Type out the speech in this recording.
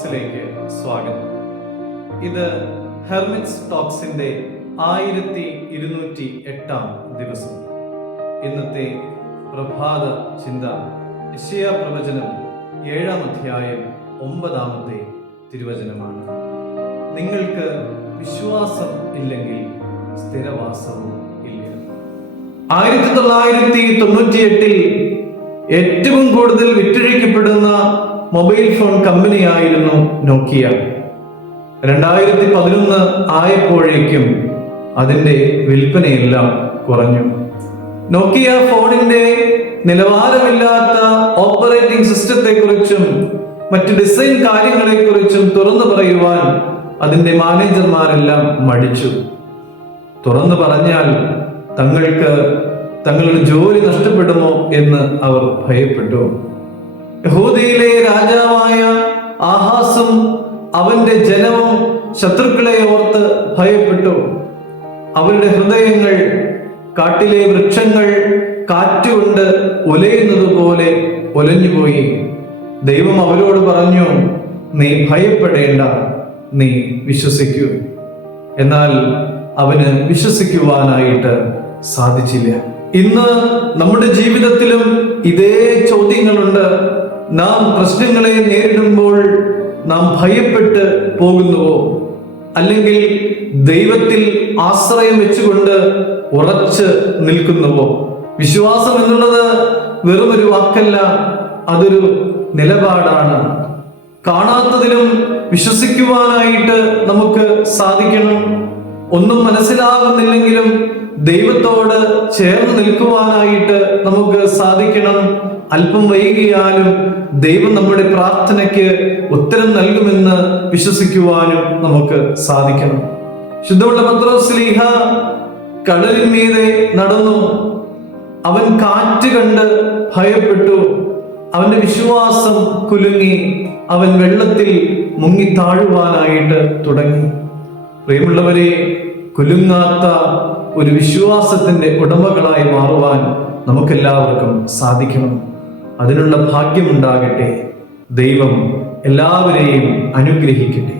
ടോക്സിലേക്ക് സ്വാഗതം. ഇത് ഹെർമിറ്റ്സ് ടോക്സിന്റെ 1208 ദിവസം. ഇന്നത്തെ പ്രഭാത ചിന്ത യെശയ്യാ പ്രവചനം 7 അധ്യായം 9 തിരുവചനമാണ്. നിങ്ങൾക്ക് വിശ്വാസം ഇല്ലെങ്കിൽ സ്ഥിരവാസവും ഇല്ല. 1998 ഏറ്റവും കൂടുതൽ വിറ്റഴിക്കപ്പെടുന്ന മൊബൈൽ ഫോൺ കമ്പനിയായിരുന്നു നോക്കിയ. 2011 ആയപ്പോഴേക്കും അതിന്റെ വിൽപ്പനയെല്ലാം കുറഞ്ഞു. നോക്കിയ ഫോണിന്റെ നിലവാരമില്ലാത്ത ഓപ്പറേറ്റിംഗ് സിസ്റ്റത്തെ കുറിച്ചും മറ്റ് ഡിസൈൻ കാര്യങ്ങളെ കുറിച്ചും തുറന്നു പറയുവാൻ അതിന്റെ മാനേജർമാരെല്ലാം മടിച്ചു. തുറന്നു പറഞ്ഞാൽ തങ്ങൾക്ക് തങ്ങളുടെ ജോലി നഷ്ടപ്പെടുമോ എന്ന് അവർ ഭയപ്പെട്ടു. യഹൂദയിലെ രാജാവായ ആഹാസും അവന്റെ ജനവും ശത്രുക്കളെ ഓർത്ത് ഭയപ്പെട്ടു. അവരുടെ ഹൃദയങ്ങൾ കാട്ടിലെ വൃക്ഷങ്ങൾ കാറ്റുകൊണ്ട് ഉലയുന്നത് പോലെ ഉലഞ്ഞുപോയി. ദൈവം അവരോട് പറഞ്ഞു, നീ ഭയപ്പെടേണ്ട, നീ വിശ്വസിക്കൂ. എന്നാൽ അവന് വിശ്വസിക്കുവാനായിട്ട് സാധിച്ചില്ല. ഇന്ന് നമ്മുടെ ജീവിതത്തിലും ഇതേ ചോദ്യങ്ങളുണ്ട്. നാം പ്രശ്നങ്ങളെ നേരിടുമ്പോൾ നാം ഭയപ്പെട്ട് പോകുന്നുവോ, അല്ലെങ്കിൽ ദൈവത്തിൽ ആശ്രയം വെച്ചുകൊണ്ട് ഉറച്ച് നിൽക്കുന്നുവോ? വിശ്വാസം എന്നുള്ളത് വെറുമൊരു വാക്കല്ല, അതൊരു നിലപാടാണ്. കാണാത്തതിലും വിശ്വസിക്കുവാനായിട്ട് നമുക്ക് സാധിക്കണം. ഒന്നും മനസ്സിലാകുന്നില്ലെങ്കിലും ദൈവത്തോട് ചേർന്ന് നിൽക്കുവാനായിട്ട് നമുക്ക് സാധിക്കണം. അല്പം വൈകിയാലും ദൈവം നമ്മുടെ പ്രാർത്ഥനയ്ക്ക് ഉത്തരം നൽകുമെന്ന് വിശ്വസിക്കുവാനും നമുക്ക് സാധിക്കണം. ശുദ്ധമുള്ള പത്രോസ് ശ്ലീഹ കടലിന്മീതെ നടന്നു. അവൻ കാറ്റ് കണ്ട് ഭയപ്പെട്ടു. അവന്റെ വിശ്വാസം കുലുങ്ങി. അവൻ വെള്ളത്തിൽ മുങ്ങി താഴുവാനായിട്ട് തുടങ്ങി. പ്രിയമുള്ളവരെ, കുലുങ്ങാത്ത ഒരു വിശ്വാസത്തിന്റെ ഉടമകളായി മാറുവാൻ നമുക്കെല്ലാവർക്കും സാധിക്കണം. അതിനുള്ള ഭാഗ്യമുണ്ടാകട്ടെ. ദൈവം എല്ലാവരെയും അനുഗ്രഹിക്കട്ടെ.